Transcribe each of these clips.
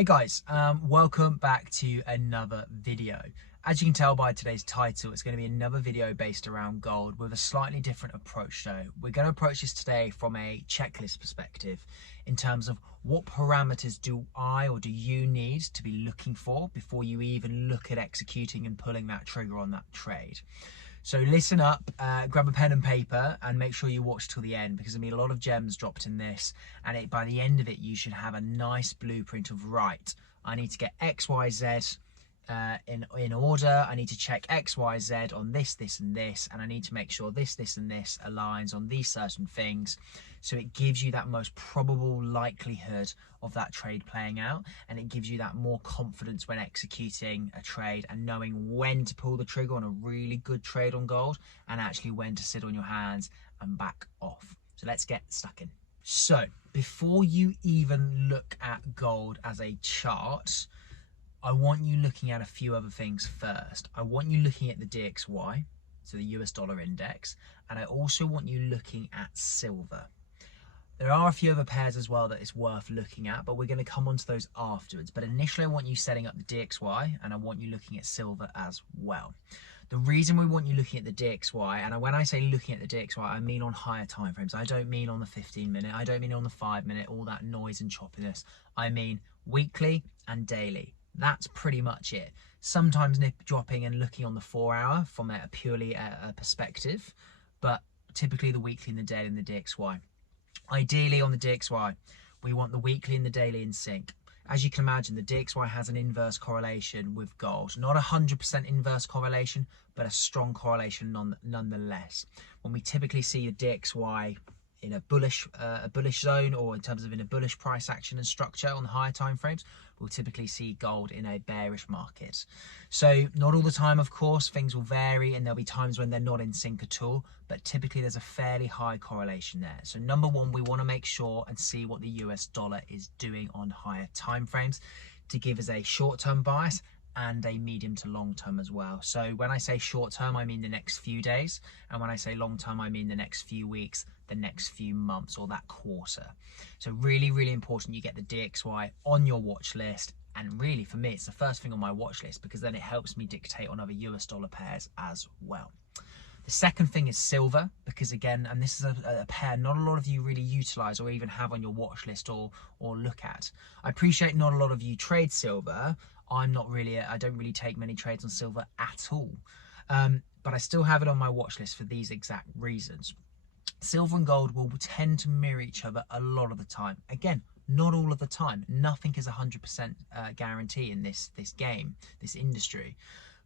Hey guys, welcome back to another video. As you can tell by today's title, it's going to be another video based around gold with a slightly different approach though. We're going to approach this today from a checklist perspective in terms of what parameters do I or do you need to be looking for before you even look at executing and pulling that trigger on that trade. So listen up, grab a pen and paper and make sure you watch till the end, because there'll be a lot of gems dropped in this, and by the end of it you should have a nice blueprint of, right, I need to get X, Y, Z in order, I need to check X, Y, Z on this, this and this, and I need to make sure this, this and this aligns on these certain things. So it gives you that most probable likelihood of that trade playing out, and it gives you that more confidence when executing a trade and knowing when to pull the trigger on a really good trade on gold and actually when to sit on your hands and back off. So let's get stuck in. So before you even look at gold as a chart, I want you looking at a few other things first. I want you looking at the DXY, so the US dollar index, and I also want you looking at silver. There are a few other pairs as well that it's worth looking at, but we're going to come onto those afterwards. But initially I want you setting up the DXY, and I want you looking at silver as well. The reason we want you looking at the DXY, and when I say looking at the DXY, I mean on higher time frames. I don't mean on the 15-minute, I don't mean on the 5-minute, all that noise and choppiness. I mean weekly and daily. That's pretty much it. Sometimes nip dropping and looking on the 4-hour from a purely a perspective, but typically the weekly and the daily and the DXY. Ideally on the DXY, we want the weekly and the daily in sync. As you can imagine, the DXY has an inverse correlation with gold. Not 100% inverse correlation, but a strong correlation nonetheless. When we typically see the DXY in a bullish zone, or in terms of in a bullish price action and structure on the higher time frames, we'll typically see gold in a bearish market. So not all the time, of course, things will vary, and there'll be times when they're not in sync at all, but typically there's a fairly high correlation there. So number one, we want to make sure and see what the US dollar is doing on higher time frames to give us a short-term bias and a medium to long term as well. So when I say short term, I mean the next few days, and when I say long term, I mean the next few weeks, the next few months, or that quarter. So really, really important you get the DXY on your watch list, and really for me it's the first thing on my watch list, because then it helps me dictate on other US dollar pairs as well. The second thing is silver, because again, and this is a pair not a lot of you really utilize or even have on your watch list or look at. I appreciate not a lot of you trade silver. I don't really take many trades on silver at all. But I still have it on my watch list for these exact reasons. Silver and gold will tend to mirror each other a lot of the time. Again, not all of the time. Nothing is 100% guarantee in this game, this industry.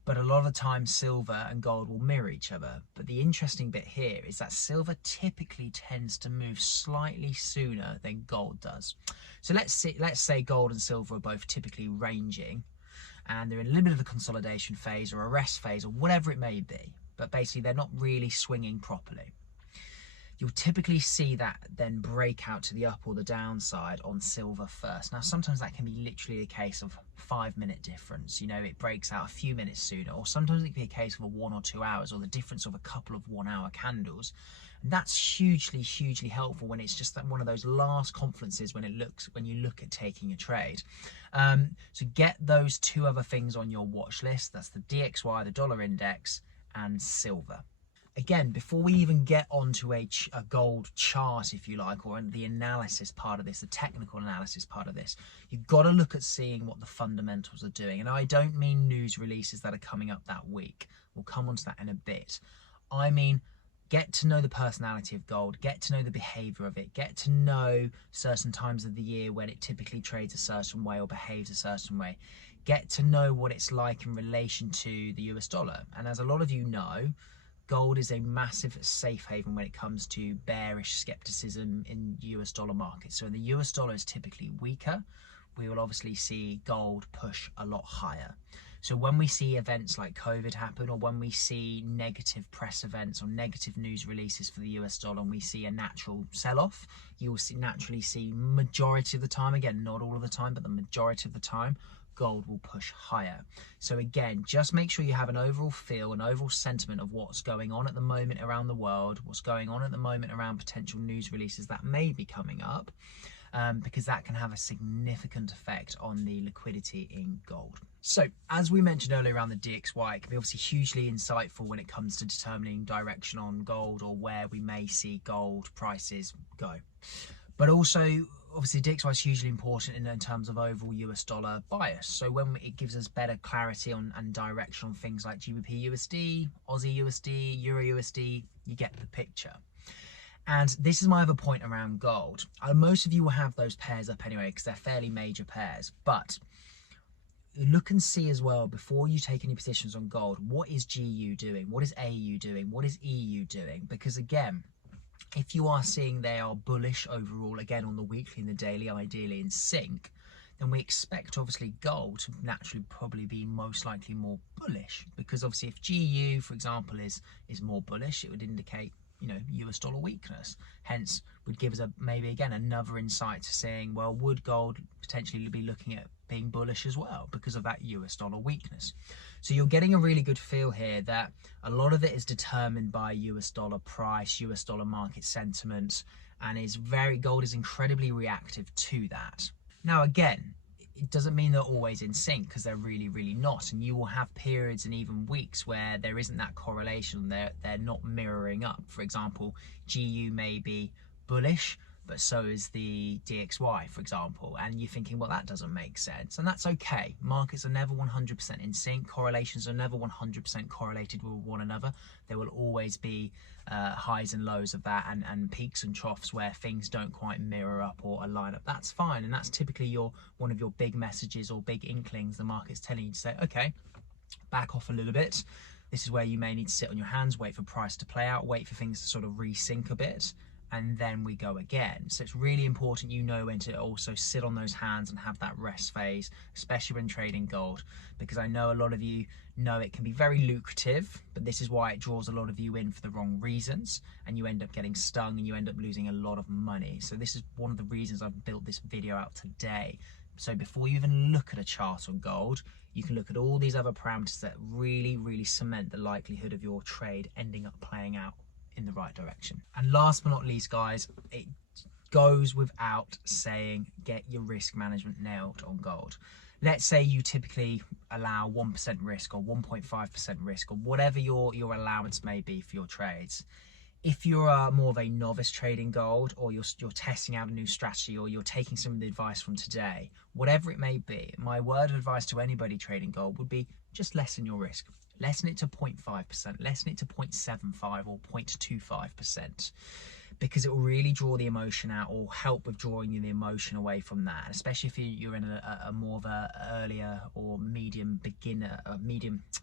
But a lot of the time silver and gold will mirror each other. But the interesting bit here is that silver typically tends to move slightly sooner than gold does. So let's say gold and silver are both typically ranging, and they're in a little bit of a consolidation phase or a rest phase or whatever it may be. But basically they're not really swinging properly. You'll typically see that then break out to the up or the downside on silver first. Now, sometimes that can be literally a case of 5-minute difference. You know, it breaks out a few minutes sooner, or sometimes it can be a case of a 1 or 2 hours, or the difference of a couple of 1-hour candles. And that's hugely, hugely helpful when it's just that one of those last conferences when you look at taking a trade. So get those two other things on your watch list. That's the DXY, the dollar index, and silver. Again, before we even get onto a gold chart, if you like, or the analysis part of this, the technical analysis part of this, you've got to look at seeing what the fundamentals are doing. And I don't mean news releases that are coming up that week. We'll come onto that in a bit. I mean, get to know the personality of gold, get to know the behavior of it, get to know certain times of the year when it typically trades a certain way or behaves a certain way. Get to know what it's like in relation to the US dollar. And as a lot of you know, gold is a massive safe haven when it comes to bearish skepticism in US dollar markets. So when the US dollar is typically weaker, we will obviously see gold push a lot higher. So when we see events like COVID happen, or when we see negative press events or negative news releases for the US dollar, and we see a natural sell-off, you will naturally see majority of the time, again, not all of the time, but the majority of the time, gold will push higher. So again, just make sure you have an overall feel, an overall sentiment of what's going on at the moment around the world, what's going on at the moment around potential news releases that may be coming up. because that can have a significant effect on the liquidity in gold. So as we mentioned earlier around the DXY, it can be obviously hugely insightful when it comes to determining direction on gold or where we may see gold prices go. But also, obviously, DXY is hugely important in terms of overall US dollar bias. So when it gives us better clarity on and direction on things like GBP USD, Aussie USD, Euro USD, you get the picture. And this is my other point around gold. Most of you will have those pairs up anyway because they're fairly major pairs. But look and see as well, before you take any positions on gold, what is GU doing? What is AU doing? What is EU doing? Because again, if you are seeing they are bullish overall, again on the weekly and the daily, ideally in sync, then we expect obviously gold to naturally probably be most likely more bullish, because obviously if GU, for example, is more bullish, it would indicate, you know, US dollar weakness. Hence would give us maybe again another insight to saying, well, would gold potentially be looking at being bullish as well because of that US dollar weakness? So you're getting a really good feel here that a lot of it is determined by US dollar price, US dollar market sentiment, and gold is incredibly reactive to that. Now again, it doesn't mean they're always in sync, because they're really, really not. And you will have periods and even weeks where there isn't that correlation. They're not mirroring up. For example, GU may be bullish, but so is the DXY, for example. And you're thinking, well, that doesn't make sense. And that's okay. Markets are never 100% in sync. Correlations are never 100% correlated with one another. There will always be highs and lows of that, and peaks and troughs where things don't quite mirror up or align up. That's fine. And that's typically one of your big messages or big inklings the market's telling you to say, okay, back off a little bit. This is where you may need to sit on your hands, wait for price to play out, wait for things to sort of resync a bit, and then we go again. So it's really important you know when to also sit on those hands and have that rest phase, especially when trading gold, because I know a lot of you know it can be very lucrative, but this is why it draws a lot of you in for the wrong reasons, and you end up getting stung and you end up losing a lot of money. So this is one of the reasons I've built this video out today. So before you even look at a chart on gold, you can look at all these other parameters that really, really cement the likelihood of your trade ending up playing out in the right direction. And last but not least, guys, it goes without saying, get your risk management nailed on gold. Let's say you typically allow 1% risk or 1.5% risk or whatever your allowance may be for your trades. If you're more of a novice trading gold, or you're testing out a new strategy, or you're taking some of the advice from today, whatever it may be, my word of advice to anybody trading gold would be just lessen your risk. Lessen it to 0.5%, lessen it to 0.75 or 0.25%, because it will really draw the emotion out, or help with drawing the emotion away from that. And especially if you're in a more of a earlier or medium beginner,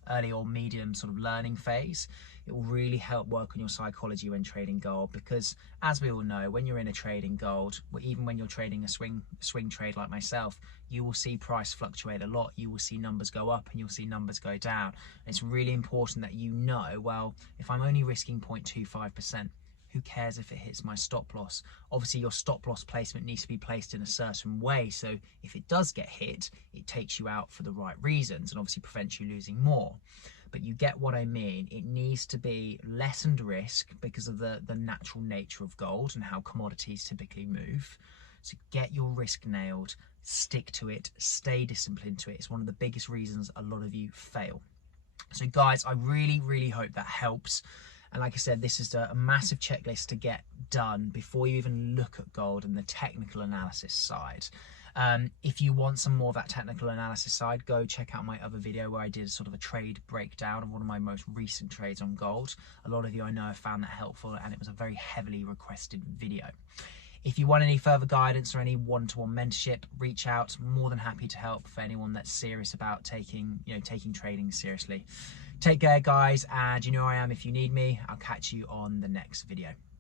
early or medium sort of learning phase, it will really help work on your psychology when trading gold. Because as we all know, when you're in a trading gold, even when you're trading a swing trade like myself, you will see price fluctuate a lot. You will see numbers go up and you'll see numbers go down. It's really important that you know, well, if I'm only risking 0.25%, who cares if it hits my stop loss? Obviously your stop loss placement needs to be placed in a certain way, so if it does get hit, it takes you out for the right reasons and obviously prevents you losing more. But you get what I mean. It needs to be lessened risk because of the natural nature of gold and how commodities typically move. So get your risk nailed, stick to it, stay disciplined to it. It's one of the biggest reasons a lot of you fail. So guys, I really, really hope that helps. And like I said, this is a massive checklist to get done before you even look at gold and the technical analysis side. If you want some more of that technical analysis side, go check out my other video where I did sort of a trade breakdown of one of my most recent trades on gold. A lot of you I know have found that helpful, and it was a very heavily requested video. If you want any further guidance or any one-to-one mentorship, reach out. More than happy to help for anyone that's serious about taking trading seriously. Take care, guys, and you know where I am if you need me. I'll catch you on the next video.